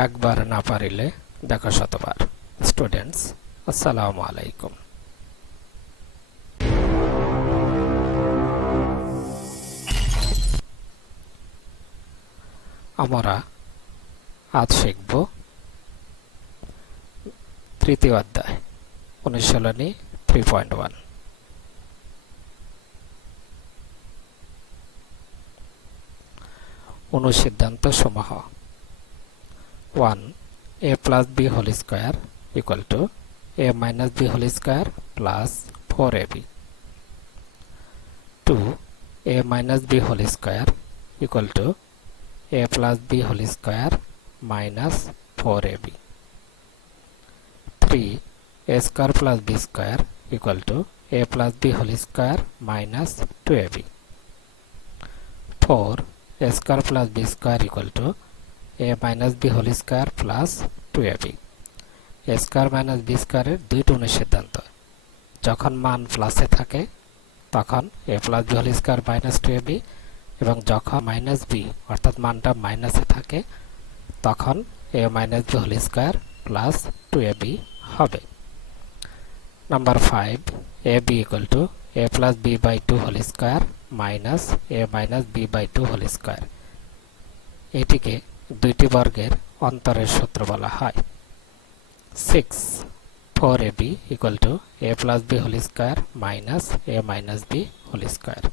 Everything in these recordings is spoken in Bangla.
একবার না পারিলে দেখো শতবার। স্টুডেন্টস, আসসালামু আলাইকুম। আমরা আজ শিখব তৃতীয় অধ্যায় অনুশীলনী 3.1। অনুসিদ্ধান্ত সমূহ। 1. a plus b whole square equal to a minus b whole square plus 4ab. 2. a minus b whole square equal to a plus b whole square minus 4ab. 3. a square plus b square equal to a plus b whole square minus 2ab. 4. a square plus b square equal to a minus b whole square plus 2ab. a square minus b square এর দুইটি অনুসিদ্ধান্ত। যখন মান প্লাসে থাকে তখন a plus b whole square minus 2ab, এবং যখন মাইনাস b অর্থাৎ মানটা মাইনাসে থাকে তখন a minus b whole square plus 2ab হবে। Number 5, ab equal to a plus b by 2 whole square minus a minus b by 2 whole square। এটিকে দুইটি বর্গের অন্তরের সূত্র বলা হয়। 6. 4ab equal to a plus b whole square minus a minus b whole square।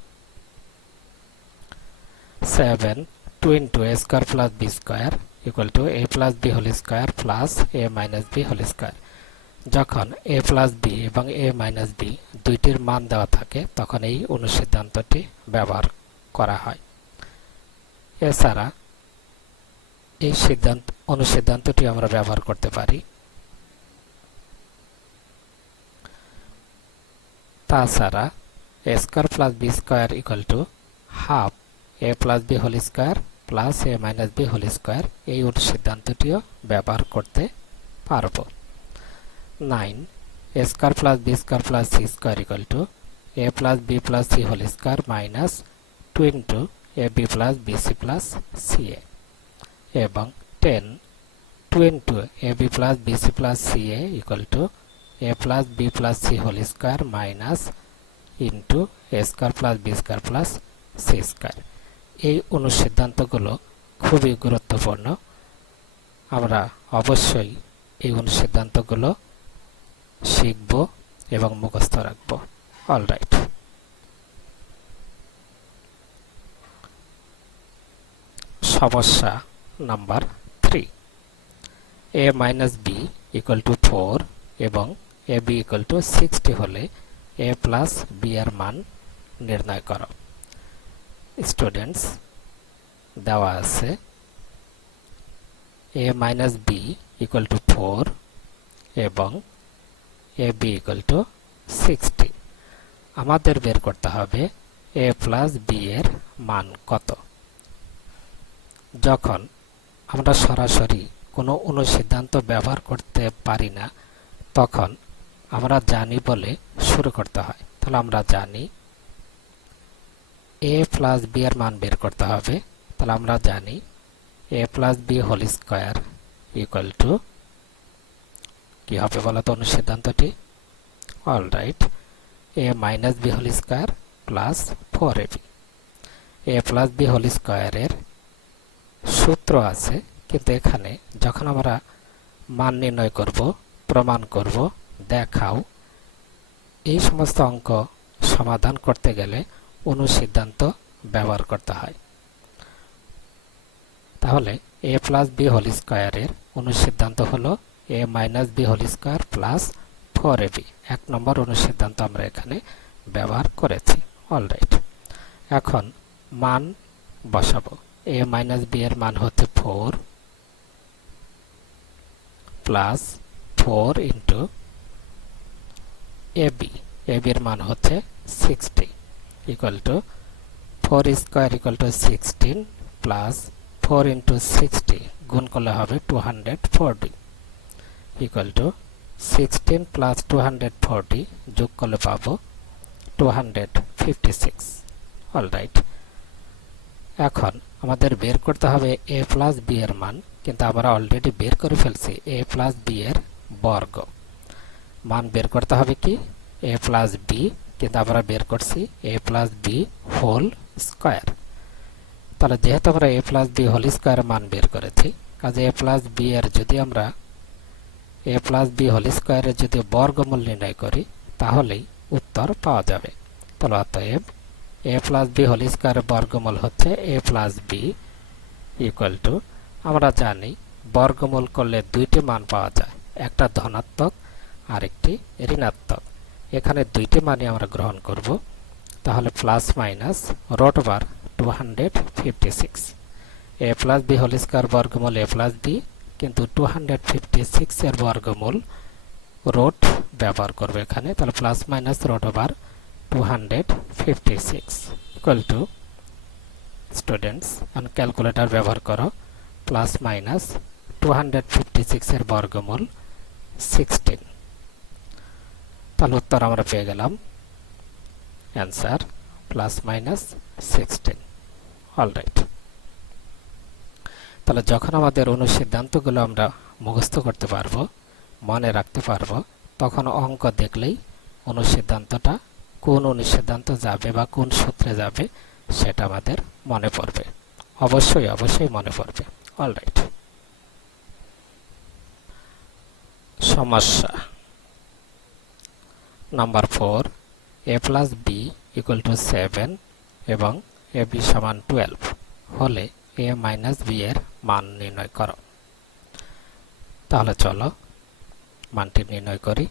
7. 2 into a square plus b square equal to a plus b whole square plus a minus b whole square। যখন a plus b এবং a minus b দুইটির মান দেওয়া থাকে তখন এই অনুসিদ্ধান্তটি ব্যবহার করা হয়। এছাড়া এই অনুসিদ্ধান্তটি আমরা ব্যবহার করতে পারি। তাছাড়া a square plus b square equal to half a plus b whole square plus a minus b whole square এই অনুসিদ্ধান্তটিও ব্যবহার করতে পারব। 9. a square plus b square plus c square equal to a plus b plus c whole square minus 2 into ab plus bc plus ca। এবং 10. 2 into ab plus bc plus ca equal to a plus b plus c whole square minus into a square plus b square plus c square। এই অনুসিদ্ধান্তগুলো খুবই গুরুত্বপূর্ণ। আমরা অবশ্যই এই অনুসিদ্ধান্তগুলো শিখব এবং মুখস্থ রাখব। অলরাইট, সমস্যা number 3। a minus b equal to 4 এবং ab equal to 60 হলে a plus b এর মান নির্ণয় করো। স্টুডেন্টস, দেওয়া আছে a minus b equal to 4 এবং ab equal to 60। আমাদের বের করতে হবে a plus b এর মান কত। যখন আমরা সরাসরি কোনো অনুসিদ্ধান্ত ব্যবহার করতে পারি না তখন আমরা জানি বলে শুরু করতে হয়। তাহলে আমরা জানি a plus b এর মান বের করতে হবে। তাহলে আমরা জানি a plus b whole square equal to কি হবে বলো তো অনুসিদ্ধান্তটি? Alright, a minus b whole square plus 4ab। a plus b whole square এর সূত্র আছে, কিন্তু এখানে যখন আমরা মান নির্ণয় করব, প্রমাণ করব, দেখাও, এই সমস্ত অঙ্ক সমাধান করতে গেলে অনুসিদ্ধান্ত ব্যবহার করতে হয়। তাহলে a plus b whole square এর অনুসিদ্ধান্ত হলো a minus b whole square plus 4ab। 1 নম্বর অনুসিদ্ধান্ত আমরা এখানে ব্যবহার করেছি। অলরাইট, এখন মান বসাবো। a minus b এর মান হচ্ছে 4 প্লাস 4 ইন্টু ab। ab এর মান হচ্ছে 60 equal to 4 square equal to 16 plus 4 into 60 গুণ করলে হবে 240 ইকুয়াল টু 16 প্লাস 240 যোগ করলে পাবো 256। অলরাইট, এখন আমাদের বের করতে হবে a প্লাস b এর মান। কিন্তু আমরা অলরেডি বের করে ফেলছি a প্লাস b এর বর্গ। মান বের করতে হবে কি a প্লাস b, কিন্তু আমরা বের করছি a plus b whole square. তাহলে যেহেতু আমরা a plus b whole square মান বের করেছি, কাজে a প্লাস b এর যদি আমরা a প্লাস b হোল স্কয়ারের যদি বর্গমূল নির্ণয় করি তাহলেই উত্তর পাওয়া যাবে। তাহলে অতএব a প্লাস b হোল স্কয়ারের বর্গমূল হচ্ছে a plus b equal to, আমরা জানি বর্গমূল করলে দুইটি মান পাওয়া যায়, একটা ধনাত্মক আর একটি ঋণাত্মক। এখানে দুইটি মানই আমরা গ্রহণ করব, তাহলে plus minus root over 256। a plus b whole square বর্গমূল a প্লাস b, কিন্তু 256 এর বর্গমূল রুট ব্যবহার করব এখানে, তাহলে plus minus root over 256 equal to, students এখন ক্যালকুলেটর ব্যবহার করো, প্লাস মাইনাস 256 এর বর্গমূল 16। তাহলে উত্তর আমরা পেয়ে গেলাম অ্যান্সার প্লাস মাইনাস 16। অলরাইট, তাহলে যখন আমাদের অনুসিদ্ধান্তগুলো আমরা মুখস্থ করতে পারবো, মনে রাখতে পারবো, তখন অঙ্ক দেখলেই অনুসিদ্ধান্তটা কোন অনুসিদ্ধান্ত যাবে বা কোন সূত্রে যাবে সেটা আমাদের মনে পড়বে, অবশ্যই মনে পড়বে। অলরাইট, সমস্যা number 4, a plus b equal to 7 এবং ab সমান 12 হলে a মাইনাস b এর মান নির্ণয় করো। তাহলে চলো মানটি নির্ণয় করি।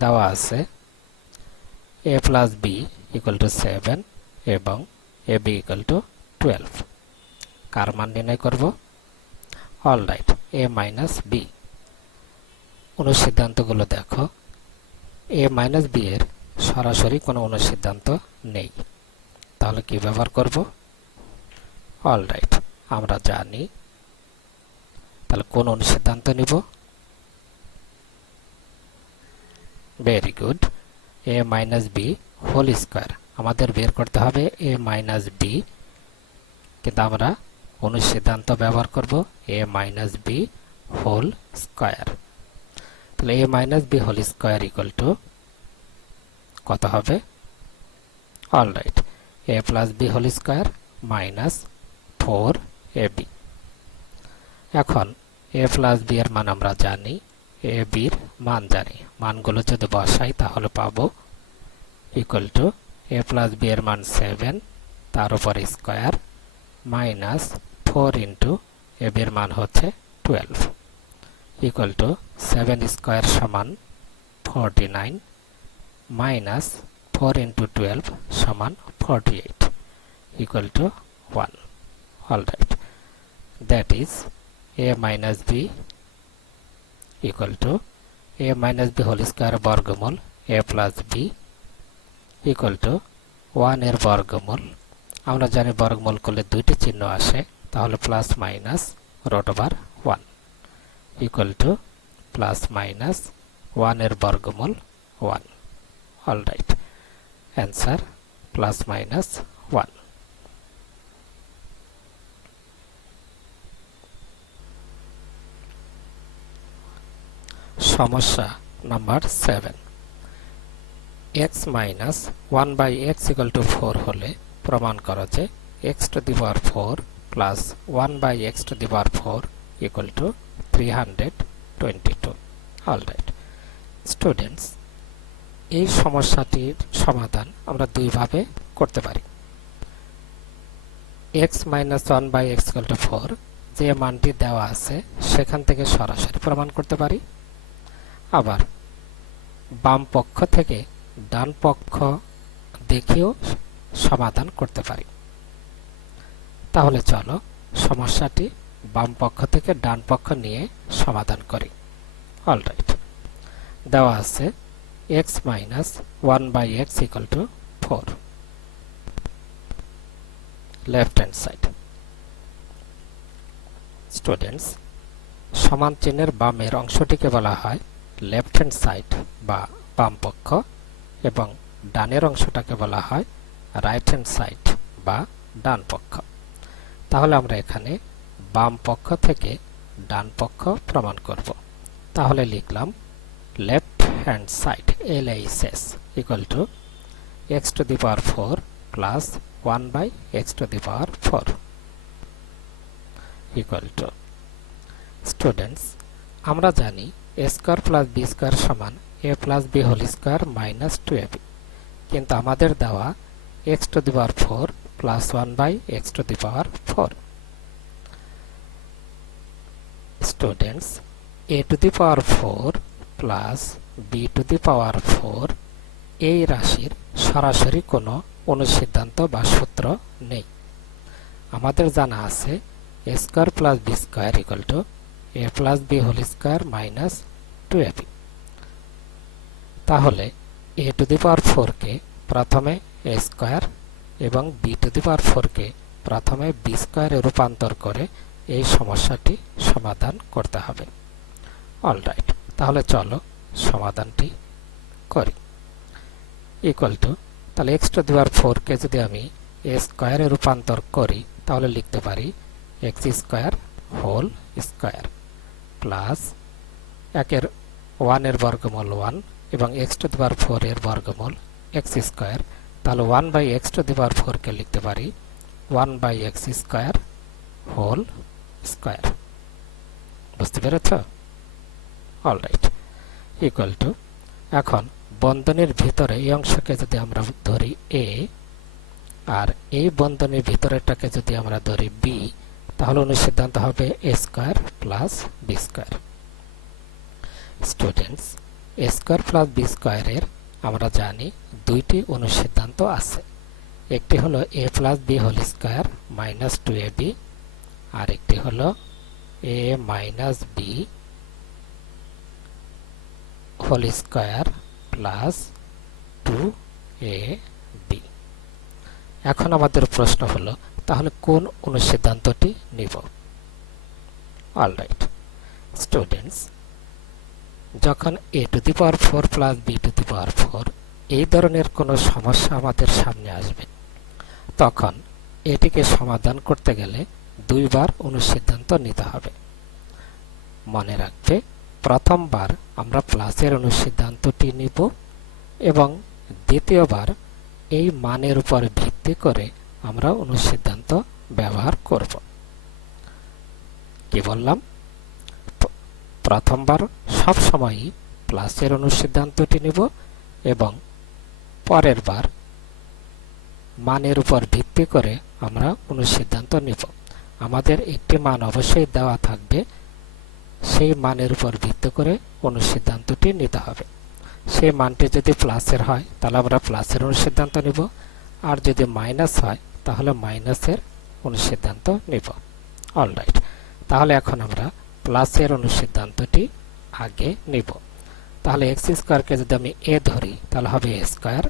দেওয়া আছে a plus b equal to 7 এবং ab ইকুয়াল টু 12। কার মান নির্ণয় করব? Alright, a minus b। অনুসিদ্ধান্তগুলো দেখো, a মাইনাস b এর সরাসরি কোনো অনুসিদ্ধান্ত নেই, তাহলে কি ব্যবহার করব? অলরাইট, আমরা জানি, তাহলে কোন অনুসিদ্ধান্ত নিব? Very good, a minus b whole square. আমাদের বের করতে হবে a মাইনাস b, কিন্তু আমরা অনুসিদ্ধান্ত ব্যবহার করব a minus b whole square. তাহলে a minus b whole square equal to কত হবে? Alright, a plus b whole square minus 4ab। এখন a প্লাস b এর মান আমরা জানি, ab এর মান জানি, মানগুলো যদি বসাই তাহলে পাবো equal to a plus b এর মান 7 তার উপর স্কয়ার মাইনাস 4 ইন্টু ab এর মান হচ্ছে 12 ইকুয়াল টু 7 স্কয়ার সমান 49 মাইনাস 4 ইন্টু 12 সমান 48 equal to 1. Alright, that is a minus b equal to a minus b whole square বর্গমূল a plus b equal to 1 এর বর্গমূল। আমরা জানি বর্গমূল করলে দুইটি চিহ্ন আসে, তাহলে plus minus root over 1 equal to plus minus 1 এর বর্গমূল 1। Alright, answer plus minus 1। সমস্যা number 7, x minus 1 by x equal to 4 হলে প্রমাণ করো যে x to the power 4 plus 1 by x to the power 4 equal to 322। Alright students, এই সমস্যাটির সমাধান আমরা দুইভাবে করতে পারি। x minus 1 by x equal to 4 যে মানটি দেওয়া আছে সেখান থেকে সরাসরি প্রমাণ করতে পারি, আবার বাম পক্ষ থেকে ডান পক্ষ দেখেও সমাধান করতে পারি। তাহলে চলো সমস্যাটি বাম পক্ষ থেকে ডান পক্ষ নিয়ে সমাধান করি। অলরাইট, দেওয়া আছে x minus 1 by x equal to 4, left hand side. Students, সমান চিহ্নের বামের অংশটিকে বলা হয় লেফট হ্যান্ড সাইড বা বাম পক্ষ এবং ডানের অংশটাকে বলা হয় রাইট হ্যান্ড সাইড বা ডান পক্ষ। তাহলে আমরা এখানে বাম পক্ষ থেকে ডান পক্ষ প্রমাণ করব। তাহলে লিখলাম left hand side LHS equal to x to the power 4 plus 1 by x to the power 4 equal to students আমরা জানি a square plus b square সমান a plus b whole square minus 2ab, কিন্তু আমাদের দেওয়া x to the power 4 plus 1 by x to the power 4। Students a to the power 4 plus b to the power 4 এই রাশির সরাসরি কোনো অনুসিদ্ধান্ত বা সূত্র নেই। আমাদের জানা আছে a square plus b square equal to a plus b whole square minus 2ab। তাহলে a টু দি পাওয়ার 4 কে প্রথমে a স্কয়ার এবং b টু দি পাওয়ার 4 কে প্রথমে b স্কয়ারে রূপান্তর করে এই সমস্যাটি সমাধান করতে হবে। অলরাইট, তাহলে চলো সমাধানটি করি। ইকুয়াল টু তাহলে x টু দি পাওয়ার 4 কে যদি আমি a স্কয়ারে রূপান্তর করি তাহলে লিখতে পারি x square whole square plus 1 এর বর্গমূল 1 এবং x টু দি পাওয়ার 4 এর বর্গমূল x স্কয়ার। তাহলে 1 by x to the power 4 কে লিখতে পারি 1 by x square whole square. বুঝতে পেরেছ? অলরাইট, ইকুয়াল টু এখন বন্ধনীর ভিতরে এই অংশকে যদি আমরা ধরি a আর এই বন্ধনীর ভিতরেরটাকে যদি আমরা ধরি b, তাহলে অনুসিদ্ধান্ত হবে a square plus b square. Students a square plus b স্কয়ারের আমরা জানি দুইটি অনুসিদ্ধান্ত আছে। একটি হলো a plus b whole square minus 2ab আর একটি হলো a minus b whole square plus 2ab। এখন আমাদের প্রশ্ন হলো তাহলে কোন অনুসিদ্ধান্তটি নিব? অলরাইট স্টুডেন্টস, যখন a to the power 4 plus b to the power 4 এই ধরনের কোনো সমস্যা আমাদের সামনে আসবে, তখন এটিকে সমাধান করতে গেলে দুইবার অনুসিদ্ধান্ত নিতে হবে। মনে রাখবে, প্রথমবার আমরা প্লাসের অনুসিদ্ধান্তটি নিব এবং দ্বিতীয়বার এই মানের উপর ভিত্তি করে আমরা অনুসিদ্ধান্ত ব্যবহার করব। কি বললাম? প্রথমবার সব সময়ই প্লাসের অনুসিদ্ধান্তটি নিব এবং পরের বার মানের উপর ভিত্তি করে আমরা অনুসিদ্ধান্ত নিব। আমাদের একটি মান অবশ্যই দেওয়া থাকবে, সেই মানের উপর ভিত্তি করে অনুসিদ্ধান্তটি নিতে হবে। সেই মানটি যদি প্লাসের হয় তাহলে আমরা প্লাসের অনুসিদ্ধান্ত নিব, আর যদি মাইনাস হয় তাহলে মাইনাসের অনুসিদ্ধান্ত নিব। অলরাইট, তাহলে এখন আমরা প্লাসের অনুসিদ্ধান্তটি আগে নিব। তাহলে x স্কয়ারকে যদি আমি a ধরি তাহলে হবে a square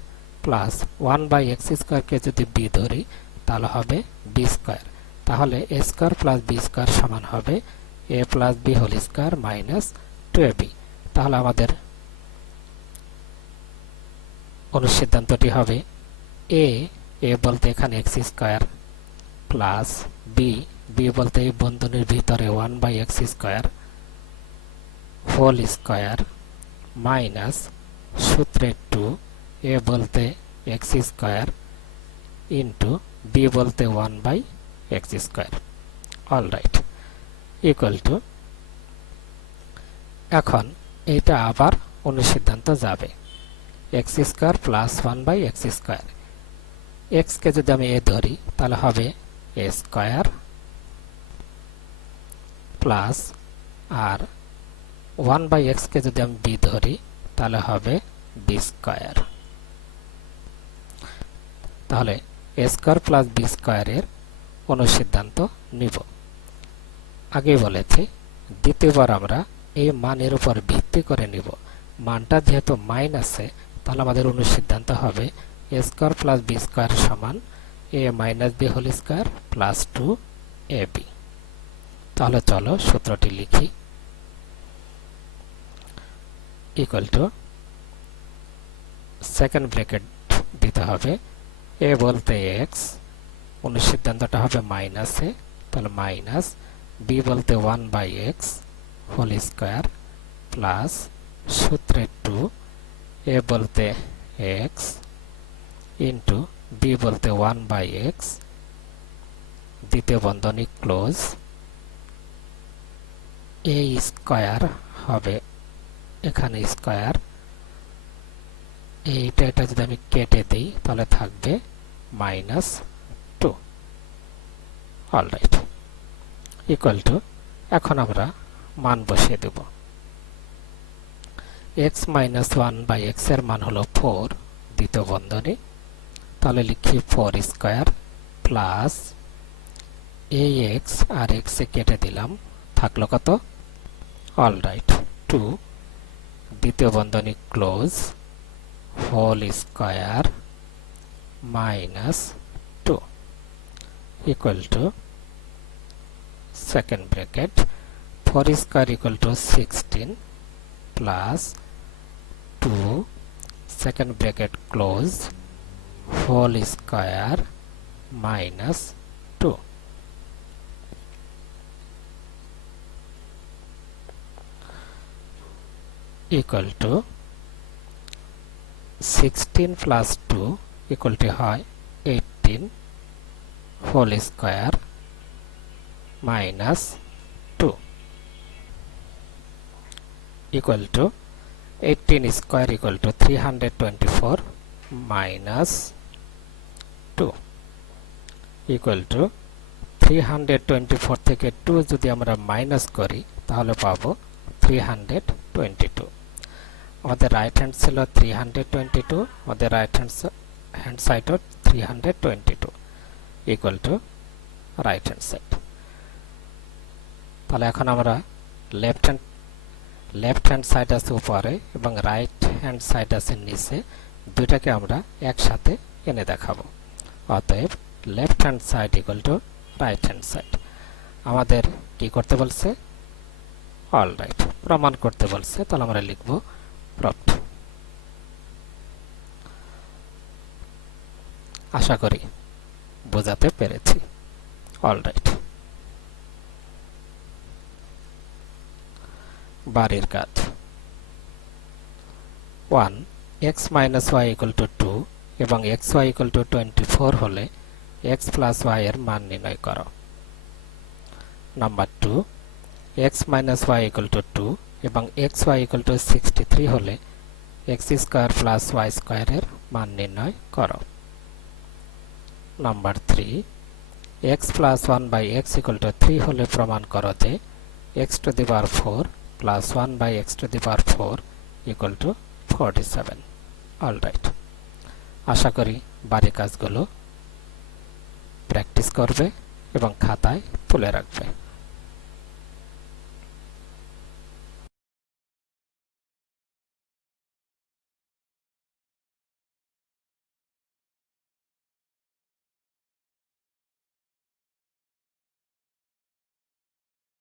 plus 1 by x স্কয়ারকে যদি b ধরি তাহলে হবে b স্কয়ার। তাহলে a square plus b square সমান হবে a plus b whole square minus 2ab। তাহলে আমাদের অনুসিদ্ধান্তটি হবে a বলতে এখানে x স্কয়ার প্লাস b বলতে এই বন্ধনীর ভিতরে 1 by x square whole square minus সূত্রে 2 a বলতে x স্কয়ার ইন্টু b বলতে 1 by x square. Alright, equal to এখন এইটা আবার অনুসিদ্ধান্ত যাবে x square plus 1 by x square. x কে যদি আমি a ধরি তাহলে হবে a স্কয়ার প্লাস আর 1 বাই x কে যদি আমি b ধরি তাহলে হবে b স্কয়ার। তাহলে a স্কয়ার প্লাস b স্কয়ারের অনুসিদ্ধান্ত নিব। আগে বলেছি দ্বিতীয়বার আমরা এই মানের উপর ভিত্তি করে নিব। মানটা যেহেতু মাইনাসে তাহলে আমাদের অনুসিদ্ধান্ত হবে a square plus b square সমান a minus b whole square plus 2ab। তাহলে চলো সূত্রটি লিখি। ইকুয়াল টু সেকেন্ড ব্র্যাকেট দিতে হবে a বলতে x, অনুসিদ্ধান্তটা হবে মাইনাসে, তাহলে মাইনাস b বলতে 1/x হোল স্কয়ার প্লাস সূত্রে 2 a বলতে x ইনটু b বলতে 1/x দ্বিতীয় বন্ধনী ক্লোজ a স্কয়ার হবে এখানে স্কয়ার এটা যদি আমি কেটে দেই তাহলে থাকবে -2 অলরাইট ইকুয়াল টু এখন আমরা মান বসিয়ে দেব x - 1/x এর মান হলো 4 দ্বিতীয় বন্ধনী তাহলে লিখি 4 স্কয়ার প্লাস ax আর x এ কেটে দিলাম থাকলো কত অলরাইট 2 দ্বিতীয় বন্ধনী close whole square -2 equal to second bracket 4 square equal to 16 plus 2 second bracket close whole square -2 equal to 16 plus 2 equal to হয় 18 whole square -2 equal to 18 square equal to 324 minus 2 equal to 324 থেকে 2 যদি আমরা মাইনাস করি তাহলে পাবো 322 আমাদের রাইট হ্যান্ড ছিল 322 আমাদের right hand side 322 equal to right hand side তাহলে এখন আমরা লেফট হ্যান্ড সাইড আছে উপরে এবং রাইট হ্যান্ড সাইড আছে নিচে দুটাকে আমরা একসাথে এনে দেখাবো অতএব left hand side equal to right hand side আমাদের কি করতে বলছে অলরাইট প্রমাণ করতে বলছে তাহলে আমরা লিখব প্রুভড আশা করি বোঝাতে পেরেছি অলরাইট বাড়ির কাজ 1 x - y = 2 এবং xy = 24 হলে x + y এর মান নির্ণয় করো নাম্বার 2 x - y = 2 এবং xy = 63 হলে x² + y² এর মান নির্ণয় করো নাম্বার 3 x + 1/x = 3 হলে প্রমাণ করো যে x⁴ plus 1/x⁴ equal to 47 alright আশা করি বাড়ির কাজগুলো প্র্যাকটিস করবে এবং খাতায় তুলে রাখবে